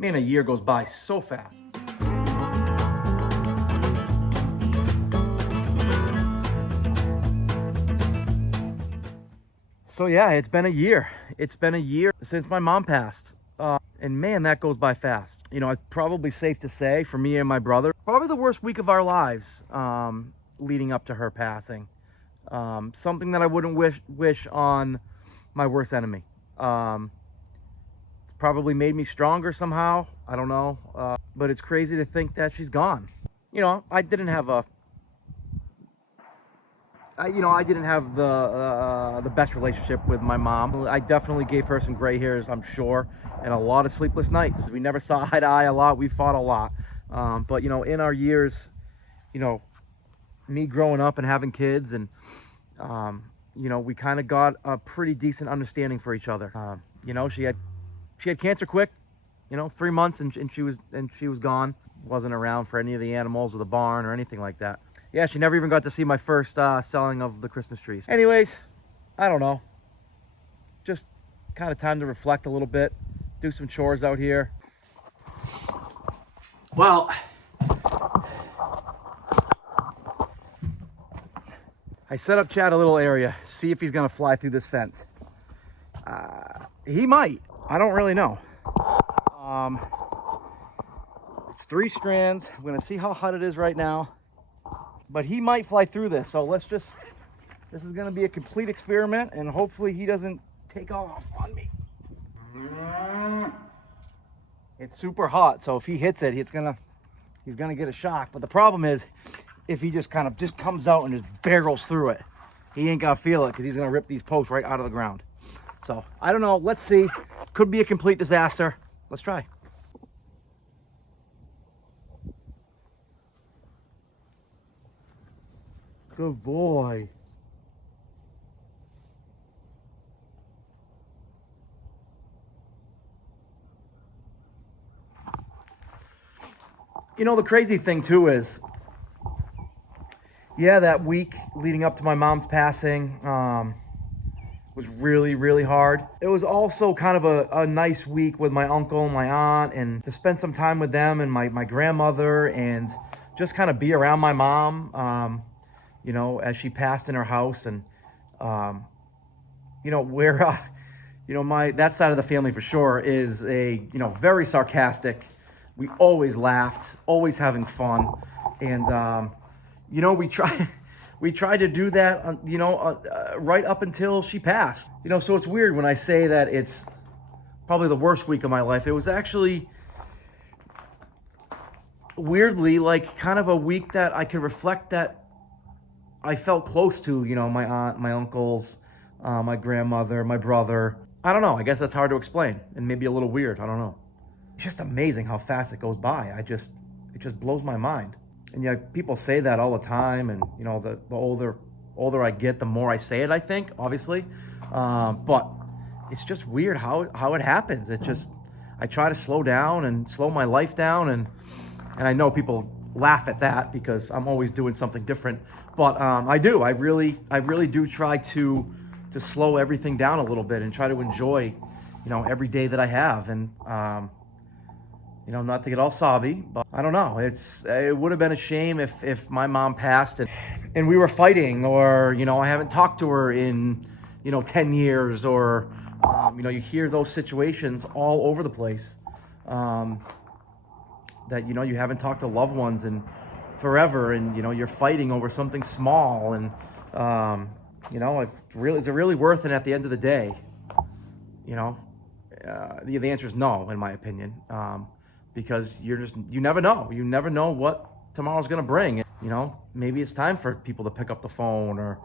Man, a year goes by so fast. So yeah, it's been a year. It's been a year since my mom passed. And man, that goes by fast. You know, it's probably safe to say for me and my brother, probably the worst week of our lives leading up to her passing. Something that I wouldn't wish on my worst enemy. It's probably made me stronger somehow. I don't know. But it's crazy to think that she's gone. You know, I didn't have the best relationship with my mom. I definitely gave her some gray hairs, I'm sure, and a lot of sleepless nights. We never saw eye to eye a lot. We fought a lot. But, you know, in our years, you know, me growing up and having kids and, you know, we kind of got a pretty decent understanding for each other. You know, she had cancer quick, you know, 3 months and she was gone. Wasn't around for any of the animals or the barn or anything like that. Yeah, she never even got to see my first selling of the Christmas trees. Anyways, I don't know. Just kind of time to reflect a little bit, do some chores out here. Well, I set up Chad a little area, see if he's gonna fly through this fence. He might, I don't really know. It's 3 strands. I'm gonna see how hot it is right now. But he might fly through this, so this is gonna be a complete experiment, and hopefully he doesn't take off on me. It's super hot, so if he hits it, he's gonna get a shock. But the problem is, if he just comes out and just barrels through it, he ain't gonna feel it because he's gonna rip these posts right out of the ground. So I don't know, let's see. Could be a complete disaster. Let's try. Good boy. You know, the crazy thing too is, yeah, that week leading up to my mom's passing was really, really hard. It was also kind of a nice week with my uncle and my aunt, and to spend some time with them and my grandmother, and just kind of be around my mom. You know, as she passed in her house, and you know, where you know, that side of the family for sure is you know, very sarcastic. We always laughed, always having fun, and you know, we tried to do that, you know, right up until she passed. You know, so it's weird when I say that it's probably the worst week of my life. It was actually weirdly like kind of a week that I could reflect that I felt close to, you know, my aunt, my uncles, my grandmother, my brother. I don't know. I guess that's hard to explain and maybe a little weird. I don't know. It's just amazing how fast it goes by. It just blows my mind. And yeah, people say that all the time. And, you know, the older I get, the more I say it, I think, obviously. But it's just weird how it happens. I try to slow down and slow my life down. And I know people laugh at that because I'm always doing something different. But I really do try to slow everything down a little bit and try to enjoy, you know, every day that I have. And, you know, not to get all sobby, but I don't know. It would have been a shame if my mom passed and we were fighting, or, you know, I haven't talked to her in, you know, 10 years, or, you know, you hear those situations all over the place, that, you know, you haven't talked to loved ones in forever, and, you know, you're fighting over something small, and, you know, is it really worth it at the end of the day? You know, the answer is no, in my opinion, because you never know. You never know what tomorrow's going to bring. You know, maybe it's time for people to pick up the phone or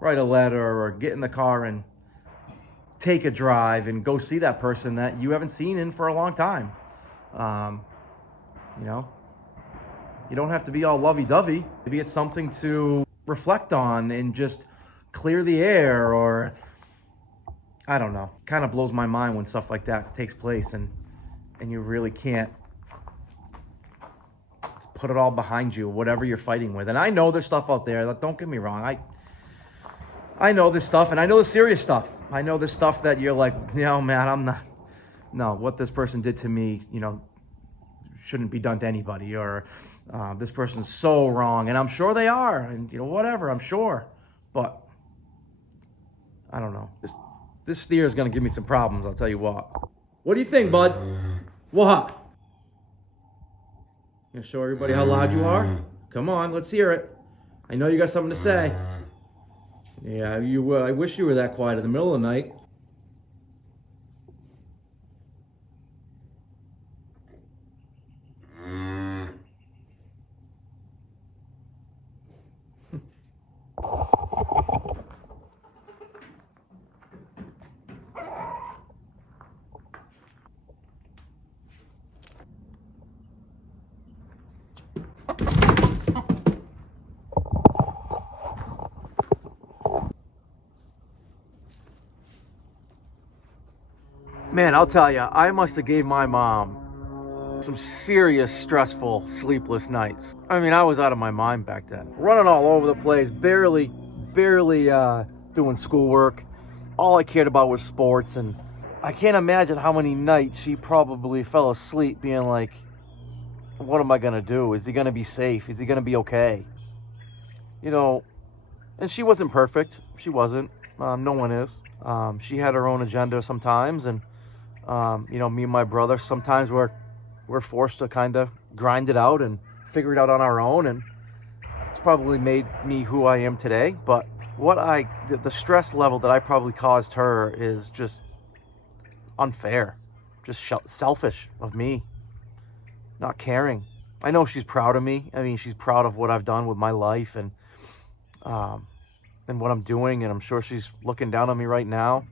write a letter or get in the car and take a drive and go see that person that you haven't seen in for a long time. You know, you don't have to be all lovey-dovey. Maybe it's something to reflect on and just clear the air, or I don't know. Kind of blows my mind when stuff like that takes place and you really can't put it all behind you, whatever you're fighting with. And I know there's stuff out there, don't get me wrong. I know this stuff, and I know the serious stuff. I know this stuff that you're like, you know, man, I'm not, no, what this person did to me, you know, shouldn't be done to anybody, or this person's so wrong, and I'm sure they are, and whatever, I'm sure, but I don't know. This steer is gonna give me some problems, I'll tell you what. What do you think, bud? What? You gonna show everybody how loud you are? Come on, let's hear it. I know you got something to say. Yeah, I wish you were that quiet in the middle of the night. Man, I'll tell you, I must have gave my mom some serious, stressful, sleepless nights. I mean, I was out of my mind back then. Running all over the place, barely doing schoolwork. All I cared about was sports, and I can't imagine how many nights she probably fell asleep being like, what am I gonna do? Is he gonna be safe? Is he gonna be okay? And she wasn't perfect. She wasn't. No one is. She had her own agenda sometimes, and me and my brother, sometimes we're forced to kind of grind it out and figure it out on our own, and it's probably made me who I am today. But the stress level that I probably caused her is just unfair, just selfish of me, not caring. I know she's proud of me. I mean, she's proud of what I've done with my life and what I'm doing, and I'm sure she's looking down on me right now,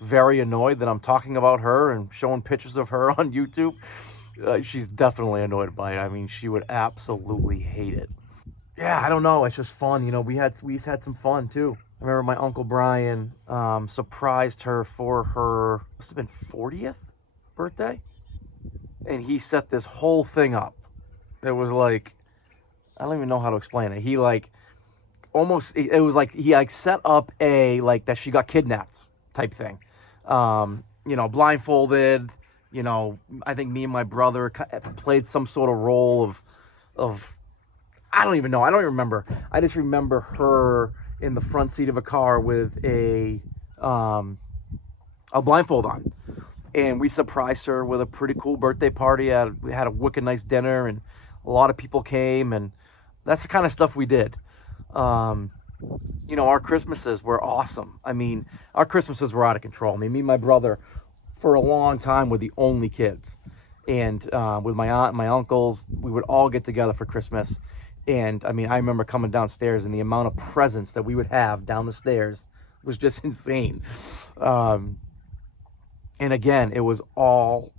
very annoyed that I'm talking about her and showing pictures of her on YouTube. She's definitely annoyed by it. I mean, she would absolutely hate it. Yeah, I don't know. It's just fun. We had some fun too. I remember my Uncle Brian surprised her for her, must have been 40th birthday. And he set this whole thing up. It was like, I don't even know how to explain it. He it was like he set up that she got kidnapped type thing. Blindfolded. I think me and my brother played some sort of role of I don't even know. I don't even remember. I just remember her in the front seat of a car with a blindfold on, and we surprised her with a pretty cool birthday party. We had a wicked nice dinner, and a lot of people came, and that's the kind of stuff we did. Our Christmases were awesome. I mean, our Christmases were out of control. I mean, me and my brother, for a long time, were the only kids. And with my aunt and my uncles, we would all get together for Christmas. And, I mean, I remember coming downstairs, and the amount of presents that we would have down the stairs was just insane. And, again, it was all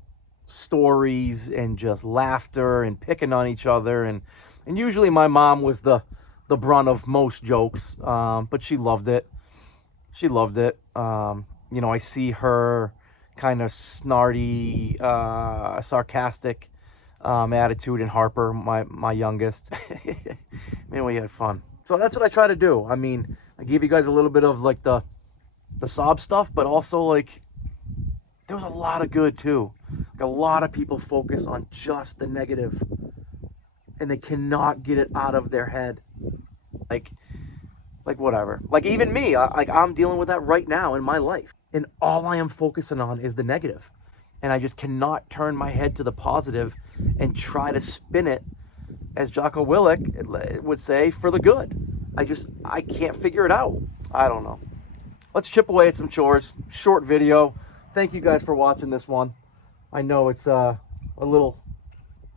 stories and just laughter and picking on each other. And usually my mom was the brunt of most jokes, but she loved it. I see her kind of snarty, sarcastic attitude in Harper, my youngest. Man, we had fun. So that's what I try to do. I mean, I gave you guys a little bit of the sob stuff, but also there was a lot of good too. A lot of people focus on just the negative, and they cannot get it out of their head. Whatever. Even me, I'm dealing with that right now in my life. And all I am focusing on is the negative. And I just cannot turn my head to the positive and try to spin it, as Jocko Willink would say, for the good. I can't figure it out. I don't know. Let's chip away at some chores. Short video. Thank you guys for watching this one. I know it's a little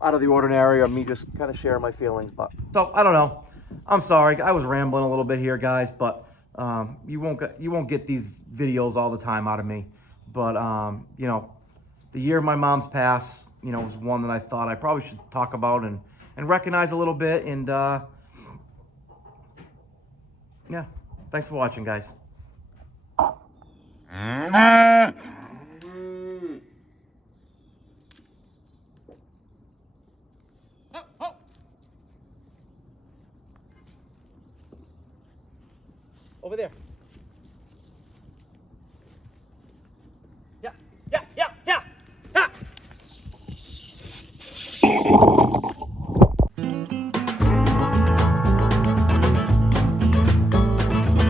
out of the ordinary, or me just kind of sharing my feelings. But so, I don't know. I'm sorry, I was rambling a little bit here, guys, but you won't get these videos all the time out of me. But the year of my mom's pass, was one that I thought I probably should talk about and recognize a little bit. And yeah, thanks for watching, guys. Over there. Yeah, yeah, yeah, yeah, yeah.